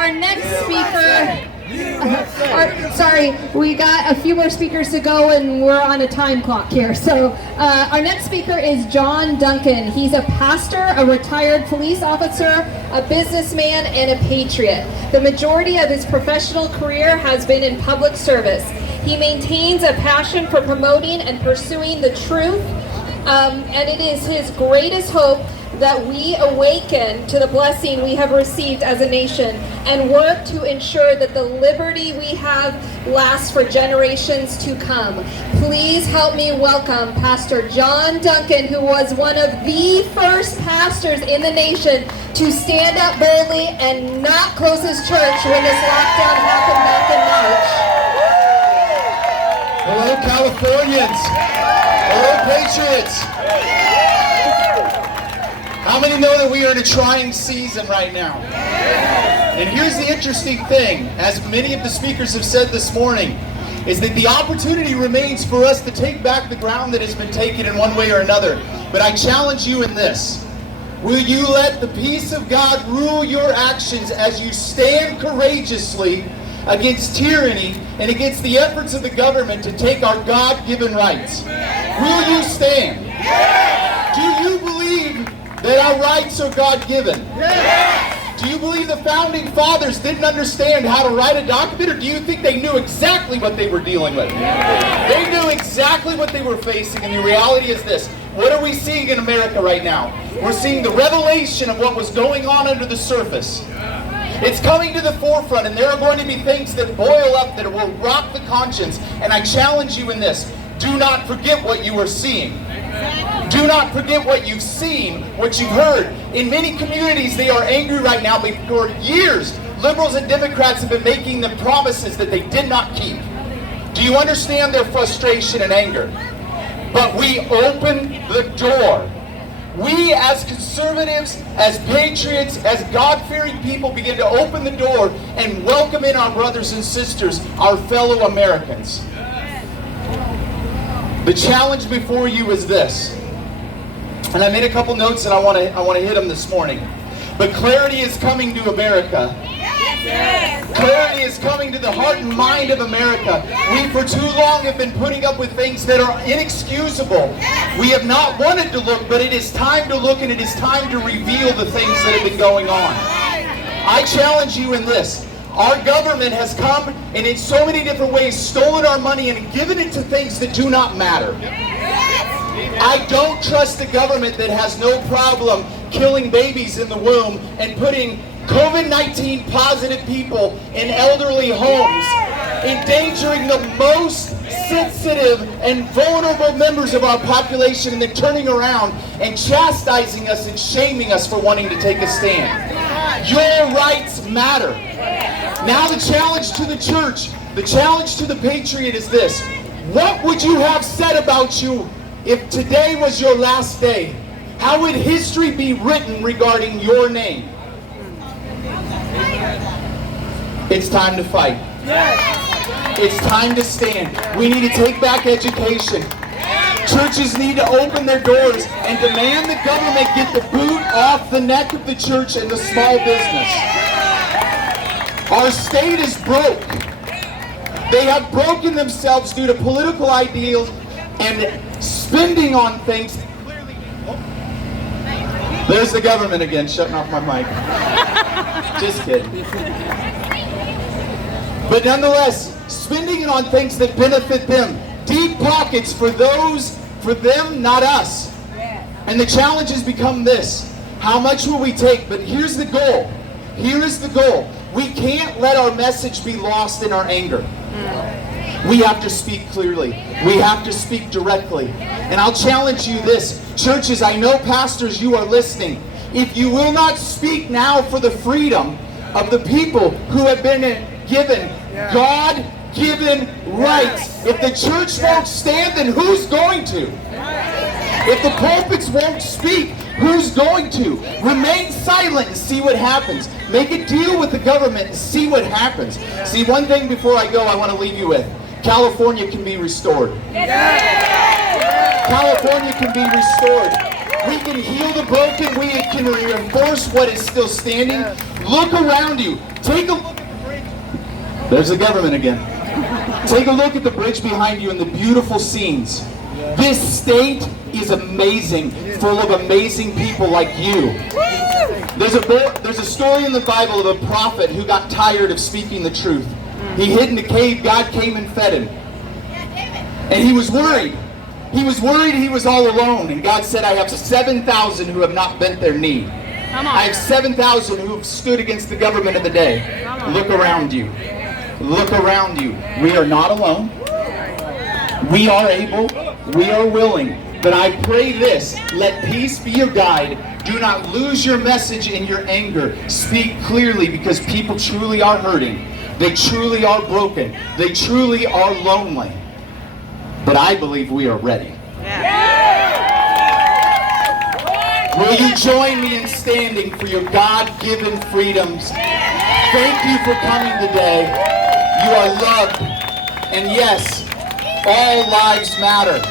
our next speaker, we got a few more speakers to go and we're on a time clock here. So our next speaker is John Duncan. He's a pastor, a retired police officer, a businessman, and a patriot. The majority of his professional career has been in public service. He maintains a passion for promoting and pursuing the truth, and it is his greatest hope that we awaken to the blessing we have received as a nation and work to ensure that the liberty we have lasts for generations to come. Please help me welcome Pastor John Duncan, who was one of the first pastors in the nation to stand up boldly and not close his church when this lockdown happened back in March. Hello, Californians. Hello, Patriots. How many know that we are in a trying season right now? And here's the interesting thing, as many of the speakers have said this morning, is that the opportunity remains for us to take back the ground that has been taken in one way or another. But I challenge you in this. Will you let the peace of God rule your actions as you stand courageously against tyranny and against the efforts of the government to take our God-given rights? Will you stand? Do you believe that our rights are God-given? Yes. Do you believe the founding fathers didn't understand how to write a document, or do you think they knew exactly what they were dealing with? Yes. They knew exactly what they were facing, and the reality is this. What are we seeing in America right now? We're seeing the revelation of what was going on under the surface. It's coming to the forefront, and there are going to be things that boil up that will rock the conscience, and I challenge you in this. Do not forget what you are seeing. Do not forget what you've seen, what you've heard. In many communities, they are angry right now because for years, liberals and Democrats have been making them promises that they did not keep. Do you understand their frustration and anger? But we open the door. We as conservatives, as patriots, as God-fearing people begin to open the door and welcome in our brothers and sisters, our fellow Americans. The challenge before you is this. And I made a couple notes and I want to hit them this morning. But clarity is coming to America. Yes. Clarity is coming to the heart and mind of America. We for too long have been putting up with things that are inexcusable. We have not wanted to look, but it is time to look, and it is time to reveal the things that have been going on. I challenge you in this. Our government has come and in so many different ways stolen our money and given it to things that do not matter. I don't trust a government that has no problem killing babies in the womb and putting COVID-19 positive people in elderly homes, endangering the most sensitive and vulnerable members of our population, and then turning around and chastising us and shaming us for wanting to take a stand. Your rights matter. Now the challenge to the church, the challenge to the patriot is this. What would you have said about you if today was your last day? How would history be written regarding your name? It's time to fight. It's time to stand. We need to take back education. Churches need to open their doors and demand the government get the boot off the neck of the church and the small business. Our state is broke. They have broken themselves due to political ideals and spending on things. There's the government again, shutting off my mic. Just kidding. But nonetheless, spending it on things that benefit them. Deep pockets for those, for them, not us. And the challenge has become this. How much will we take? But here's the goal. Here is the goal. We can't let our message be lost in our anger. We have to speak clearly. We have to speak directly. And I'll challenge you this. Churches, I know pastors, you are listening. If you will not speak now for the freedom of the people who have been given God-given rights, if the church won't stand, then who's going to? If the pulpits won't speak, who's going to? Remain silent and see what happens. Make a deal with the government and see what happens. See, one thing before I go I want to leave you with. California can be restored. California can be restored. We can heal the broken. We can reinforce what is still standing. Look around you. Take a There's the government again. Take a look at the bridge behind you and the beautiful scenes. This state is amazing, full of amazing people like you. There's a story in the Bible of a prophet who got tired of speaking the truth. He hid in a cave, God came and fed him. And he was worried. He was worried he was all alone. And God said, I have 7,000 who have not bent their knee. I have 7,000 who have stood against the government of the day. Look around you. Look around you. We are not alone. We are able. We are willing. But I pray this, let peace be your guide. Do not lose your message in your anger. Speak clearly, because people truly are hurting. They truly are broken. They truly are lonely. But I believe we are ready. Will you join me in standing for your God-given freedoms? Thank you for coming today. You are loved. And yes, all lives matter.